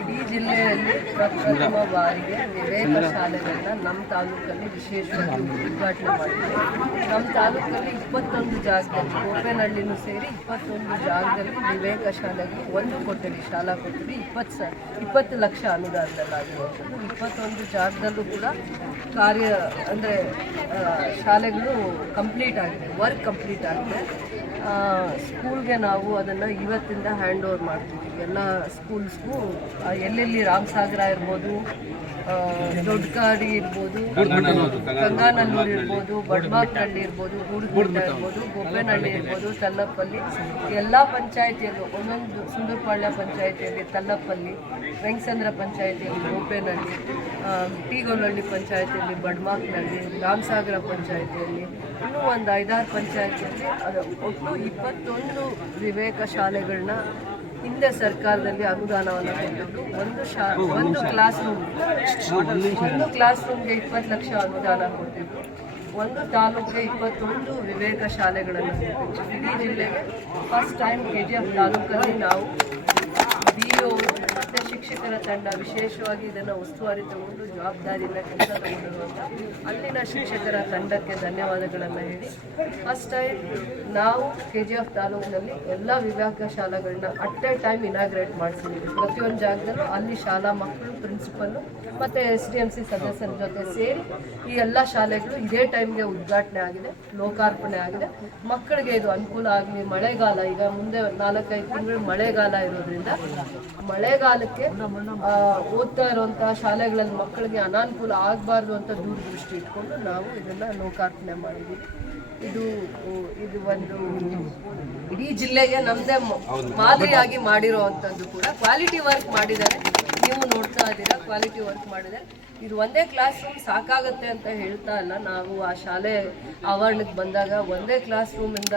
ಇಡೀ ಜಿಲ್ಲೆಯಲ್ಲಿ ಪ್ರಪ್ರಥಮ ಬಾರಿಗೆ ವಿವೇಕ ಶಾಲೆಗಳನ್ನ ನಮ್ಮ ತಾಲೂಕಲ್ಲಿ ವಿಶೇಷವಾಗಿ ಉದ್ಘಾಟನೆ ಮಾಡಿದ್ದೀವಿ. ನಮ್ಮ ತಾಲೂಕಲ್ಲಿ 21 ಜಾಗದಲ್ಲಿ ಗೋಪೇನಹಳ್ಳಿನೂ ಸೇರಿ 21 ಜಾಗದಲ್ಲಿ ವಿವೇಕ ಶಾಲೆಗೆ ಒಂದು ಕೊಠಡಿ ಶಾಲಾ ಕೊಠಡಿ 20 ಲಕ್ಷ ಅನುದಾನದಲ್ಲಾಗಿರುವಂಥದ್ದು. 21 ಜಾಗದಲ್ಲೂ ಕೂಡ ಕಾರ್ಯ ಅಂದರೆ ಶಾಲೆಗಳು ಕಂಪ್ಲೀಟ್ ಆಗಿದೆ, ವರ್ಕ್ ಕಂಪ್ಲೀಟ್ ಆಗಿದೆ. ಸ್ಕೂಲ್ಗೆ ನಾವು ಅದನ್ನು ಇವತ್ತಿಂದ ಹ್ಯಾಂಡ್ ಓವರ್ ಮಾಡ್ತೀವಿ. ಎಲ್ಲ ಸ್ಕೂಲ್ಸ್ಗೂ ಎಲ್ಲೆಲ್ಲಿ ರಾಮಸಾಗರ ಇರ್ಬೋದು, ದೊಡ್ಡಕಾಡಿ ಇರ್ಬೋದು, ಗಂಗಾನಲ್ಲೂರು ಇರ್ಬೋದು, ಬಡ್ಮಾಕ್ನಹಳ್ಳಿ ಇರ್ಬೋದು, ಗೂಡುಗುಡ್ಡ ಇರ್ಬೋದು, ಗೋಪೇನಹಳ್ಳಿ ಇರ್ಬೋದು, ತಲ್ಲಪ್ಪಲ್ಲಿ ಎಲ್ಲ ಪಂಚಾಯಿತಿಯಲ್ಲೂ ಒಂದೊಂದು ಸುಂದರಪಾಳ್ಯ ಪಂಚಾಯಿತಿಯಲ್ಲಿ ತಲ್ಲಪ್ಪಲ್ಲಿ, ವೆಂಕಸಂದ್ರ ಪಂಚಾಯಿತಿಯಲ್ಲಿ ಗೋಪೇನಹಳ್ಳಿ, ಟಿಗೋಲಹಳ್ಳಿ ಪಂಚಾಯಿತಿಯಲ್ಲಿ ಬಡ್ಮಾಕ್ನಹಳ್ಳಿ, ರಾಮಸಾಗರ ಪಂಚಾಯಿತಿಯಲ್ಲಿ ಇನ್ನೂ ಒಂದು 5-6 ಪಂಚಾಯಿತಿಯಲ್ಲಿ ಅದು ಒಟ್ಟು 21 ವಿವೇಕ ಶಾಲೆಗಳನ್ನ ಹಿಂದೆ ಸರ್ಕಾರದಲ್ಲಿ ಅನುದಾನವನ್ನು ಕೊಟ್ಟಿದ್ದು. ಒಂದು ಕ್ಲಾಸ್ ರೂಮ್ಗೆ 20 ಲಕ್ಷ ಅನುದಾನ ಕೊಟ್ಟಿದ್ದು. ಒಂದು ತಾಲೂಕಿಗೆ 21 ವಿವೇಕ ಶಾಲೆಗಳನ್ನು ಕೊಟ್ಟಿದ್ದು. ಇಡೀ ಜಿಲ್ಲೆಗೆ ಫಸ್ಟ್ ಟೈಮ್ KGF ತಾಲೂಕಲ್ಲಿ ನಾವು BO ಮತ್ತು ಶಿಕ್ಷಕರ ತಂಡ ವಿಶೇಷವಾಗಿ ಇದನ್ನು ಉಸ್ತುವಾರಿ ತಗೊಂಡು ಜವಾಬ್ದಾರಿಯಿಂದ ಕೆಲಸ ತಗೊಂಡಿರುವಂಥ ಅಲ್ಲಿನ ಶಿಕ್ಷಕರ ತಂಡಕ್ಕೆ ಧನ್ಯವಾದಗಳನ್ನು ಹೇಳಿ, ಫಸ್ಟ್ ಟೈಮ್ ನಾವು KGF ತಾಲೂಕಿನಲ್ಲಿ ಎಲ್ಲ ವಿವೇಕ ಶಾಲೆಗಳನ್ನ ಅಟ್ ಎ ಟೈಮ್ ಇನಾಗ್ರೇಟ್ ಮಾಡಿಸಿದ್ದೀವಿ. ಪ್ರತಿಯೊಂದು ಜಾಗದಲ್ಲೂ ಅಲ್ಲಿ ಶಾಲಾ ಮಕ್ಕಳು, ಪ್ರಿನ್ಸಿಪಲ್ಲು ಮತ್ತು SDMC ಸದಸ್ಯರ ಜೊತೆ ಸೇರಿ ಈ ಎಲ್ಲ ಶಾಲೆಗಳು ಇದೇ ಟೈಮ್ಗೆ ಉದ್ಘಾಟನೆ ಆಗಿದೆ, ಲೋಕಾರ್ಪಣೆ ಆಗಿದೆ. ಮಕ್ಕಳಿಗೆ ಇದು ಅನುಕೂಲ ಆಗಲಿ. ಮಳೆಗಾಲ ಈಗ ಮುಂದೆ 4-5 ತಿಂಗಳು ಮಳೆಗಾಲ ಇರೋದ್ರಿಂದ ಮಳೆಗಾಲಕ್ಕೆ ಓದ್ತಾ ಇರುವಂತಹ ಶಾಲೆಗಳಲ್ಲಿ ಮಕ್ಕಳಿಗೆ ಅನಾನುಕೂಲ ಆಗಬಾರ್ದು ಅಂತ ದೂರದೃಷ್ಟಿ ಇಟ್ಕೊಂಡು ನಾವು ಇದನ್ನು ಲೋಕಾರ್ಪಣೆ ಮಾಡಿದ್ದೀವಿ. ಇದು ಒಂದು ಇಡೀ ಜಿಲ್ಲೆಗೆ ನಮ್ಮದೇ ಮಾದರಿಯಾಗಿ ಮಾಡಿರೋವಂಥದ್ದು ಕೂಡ. ಕ್ವಾಲಿಟಿ ವರ್ಕ್ ಮಾಡಿದ್ದಾರೆ, ನೀವು ನೋಡ್ತಾ ಇದ್ದೀರಾ, ಕ್ವಾಲಿಟಿ ವರ್ಕ್ ಮಾಡಿದೆ. ಇದು ಒಂದೇ ಕ್ಲಾಸ್ ರೂಮ್ ಸಾಕಾಗುತ್ತೆ ಅಂತ ಹೇಳ್ತಾ ಇಲ್ಲ. ನಾವು ಆ ಶಾಲೆ ಆವರಣಕ್ಕೆ ಬಂದಾಗ ಒಂದೇ ಕ್ಲಾಸ್ ರೂಮಿಂದ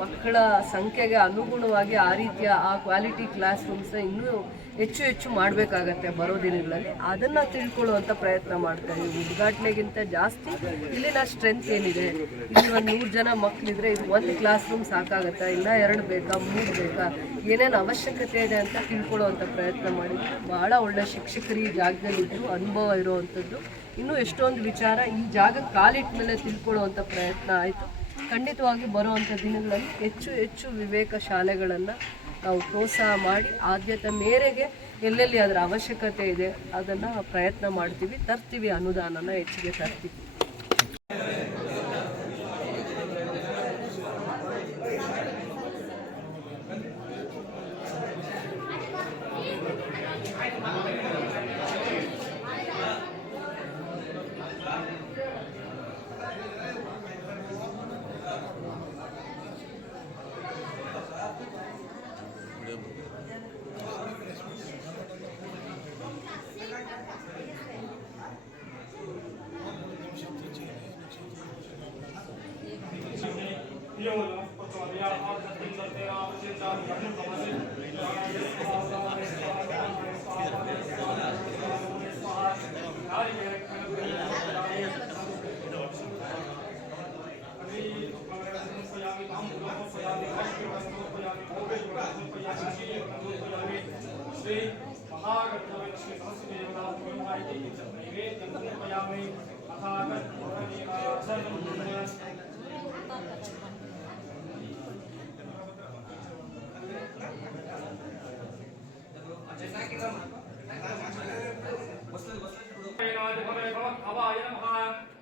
ಮಕ್ಕಳ ಸಂಖ್ಯೆಗೆ ಅನುಗುಣವಾಗಿ ಆ ರೀತಿಯ ಆ ಕ್ವಾಲಿಟಿ ಕ್ಲಾಸ್ ರೂಮ್ಸ್ನ ಇನ್ನೂ ಹೆಚ್ಚು ಮಾಡಬೇಕಾಗತ್ತೆ ಬರೋ ದಿನಗಳಲ್ಲಿ. ಅದನ್ನು ತಿಳ್ಕೊಳ್ಳುವಂಥ ಪ್ರಯತ್ನ ಮಾಡ್ತಾರೆ. ಉದ್ಘಾಟನೆಗಿಂತ ಜಾಸ್ತಿ ಇಲ್ಲಿನ ಸ್ಟ್ರೆಂತ್ ಏನಿದೆ, ಇಲ್ಲಿ ಒಂದು 100 ಜನ ಮಕ್ಕಳಿದ್ರೆ ಇದು ಒಂದು ಕ್ಲಾಸ್ ರೂಮ್ ಸಾಕಾಗತ್ತಾ, ಇಲ್ಲ 2 ಬೇಕಾ, 3 ಬೇಕಾ, ಏನೇನು ಅವಶ್ಯಕತೆ ಇದೆ ಅಂತ ತಿಳ್ಕೊಳ್ಳುವಂಥ ಪ್ರಯತ್ನ ಮಾಡಿದ್ರು. ಭಾಳ ಒಳ್ಳೆ ಶಿಕ್ಷಕರು ಈ ಜಾಗದಲ್ಲಿದ್ದರು, ಅನುಭವ ಇರುವಂಥದ್ದು. ಇನ್ನೂ ಎಷ್ಟೊಂದು ವಿಚಾರ ಈ ಜಾಗಕ್ಕೆ ಕಾಲಿಟ್ಟ ಮೇಲೆ ತಿಳ್ಕೊಳ್ಳುವಂಥ ಪ್ರಯತ್ನ ಆಯಿತು. ಖಂಡಿತವಾಗಿ ಬರುವಂಥ ದಿನಗಳಲ್ಲಿ ಹೆಚ್ಚು ವಿವೇಕ ಶಾಲೆಗಳನ್ನು ನಾವು ಪ್ರೋತ್ಸಾಹ ಮಾಡಿ ಆದ್ಯತೆ ಮೇರೆಗೆ ಎಲ್ಲೆಲ್ಲಿ ಅದರ ಅವಶ್ಯಕತೆ ಇದೆ ಅದನ್ನು ಪ್ರಯತ್ನ ಮಾಡ್ತೀವಿ, ತರ್ತೀವಿ, ಅನುದಾನನ ಹೆಚ್ಚಿಗೆ ತರ್ತೀವಿ.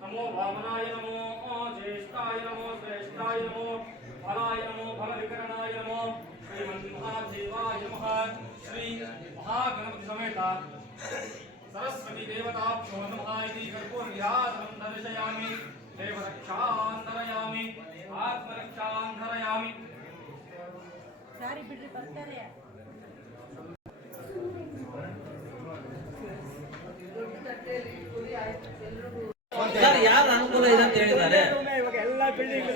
नमो वामनाय नमो ज्येष्ठाय नमो श्रेष्ठाय नमो फलाय नमो फलविकरणाय नमो श्रीमन्महादेवाय नमः। श्री महागणपति समेत सरस्वती देवताभ्यो नमः इति कर्पूरविहारं दर्शयामि। देवरक्षां धरयामि, आत्मरक्षां धरयामि। सारी बिड्री ಬರ್ತಾರೆ ಸರ್. ಯಾರು ಅನುಕೂಲ ಇದೆ ಅಂತ ಹೇಳಿದ್ದಾರೆ? ಇವಾಗ ಎಲ್ಲ ಬಿಲ್ಡಿಂಗ್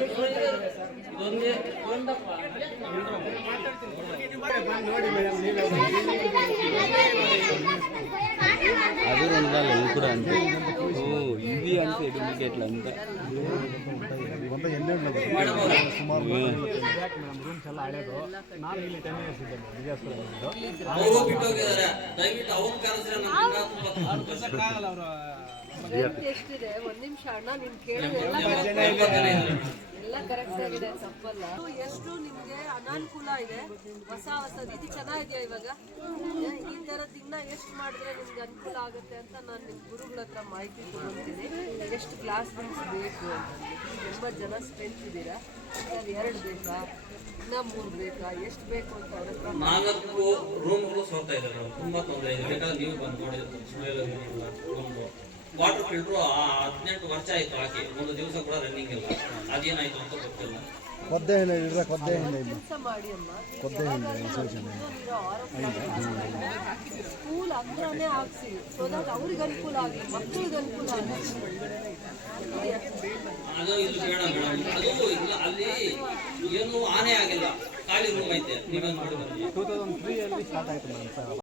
ಅದು ಒಂದಲ್ಲ ಕೂಡ ಅಂತ. ಓ ఇది అంతే డూప్లికేట్లు అంతా. ಬಂದ ಎಣ್ಣೆ ಮೇಡಮ್ ಅವರೇ ಸುಮಾರು ರೂಮ್ಸ್ ಎಲ್ಲ ಹಳೇದು ನಾನು ಇಲ್ಲಿ 10 years ಇದ್ದೆ ವಿಜಯಪುರದಲ್ಲಿದ್ದು ಅವರು ಬಿಟ್ಟು ಹೋಗಿದ್ದಾರೆ ದಯವಿಟ್ಟು ಅವ್ರ ಕರೆಸಿದ್ರೆ ನಮ್ಗೆ ತುಂಬಾ ಆಗಲ್ಲ ಅವರು ಸ್ಟ್ರೆಂತ್ ಎಷ್ಟಿದೆ? ಒಂದ್ ನಿಮಿಷ ಅಣ್ಣ, ನೀನ್ ಕೇಳೋದೆಲ್ಲ ಎಲ್ಲ ಕರೆಕ್ಟ್ ಆಗಿದೆ, ತಪ್ಪಲ್ಲ. ಎಷ್ಟು ನಿಮ್ಗೆ ಅನಾನುಕೂಲ ಇದೆ, ಹೊಸ ಇದು ಚೆನ್ನಾಗಿದೆಯಾ ಇವಾಗ? ಈ ತರದ್ ಇನ್ನ ಎಷ್ಟು ಮಾಡಿದ್ರೆ ನಿಮ್ಗೆ ಅನುಕೂಲ ಆಗುತ್ತೆ ಅಂತ ನಾನು ನಿಮ್ ಗುರುಗಳ ಹತ್ರ ಮಾಹಿತಿ ತಗೊಂತೀನಿ. ಎಷ್ಟು ಕ್ಲಾಸ್ ರೂಮ್ಸ್ ಬೇಕು ಅಂತ. 80 ಜನ ಸ್ಟ್ರೆಂತ್ ಇದ್ದೀರಾ, ಅದು 2 ಬೇಕಾ, ಇನ್ನ 3 ಬೇಕಾ, ಎಷ್ಟು ಬೇಕು ಅಂತ ಅವ್ರ ಹತ್ರ 4 ರೂಮ್ಗಳು ಸೋರ್ತಾ ಇದ್ದಾರೆ ನಾವು. ತುಂಬಾ ತೊಂದರೆ ಇದೆ. ಬೇಕಾದ್ರೆ ನೀವು ಬಂದು ನೋಡಿದ್ರೆ ವಾಟರ್ ಫಿಲ್ಟ್ರು 18 ವರ್ಷ ಆಯ್ತು ಹಾಕಿ, 1 ದಿವಸ ಕೂಡ ರನ್ನಿಂಗ್ ಇಲ್ಲ. ಅದೇನಾಯ್ತು ಅಂತ ಗೊತ್ತಿಲ್ಲ. ಕೊದ್ದೆ ಇಲ್ಲ ಇಡ್ರೆ ಕೊದ್ದೆ ಇಲ್ಲ ಇಲ್ಲ ಕೆಲಸ ಮಾಡಿ ಅಮ್ಮ. ಕೊದ್ದೆ ಇಲ್ಲ ವಿಸರ್ಜನೆ ಸ್ಕೂಲ್ ಹತ್ರನೇ ಹಾಕ್ಸಿ, ಸೊ ದಟ್ ಅವ್ರಿಗೆ ಅನುಕೂಲ ಆಗಲಿ, ಮಕ್ಕಳಿಗೆ ಅನುಕೂಲ ಆಗಲಿ. ಅದು ಇದು ಬೇಡ ಮೇಡಮ್, ಅದು ಇಲ್ಲ. ಅಲ್ಲಿ ಏನು ಆನೆ ಆಗಿಲ್ಲ, ಖಾಲಿ ರೂಮ್ ಐತೆ. ನೀವೇನು ನೋಡಿ 2003 ಅಲ್ಲಿ ಸ್ಟಾರ್ಟ್ ಆಯಿತು ಮೇಡಮ್.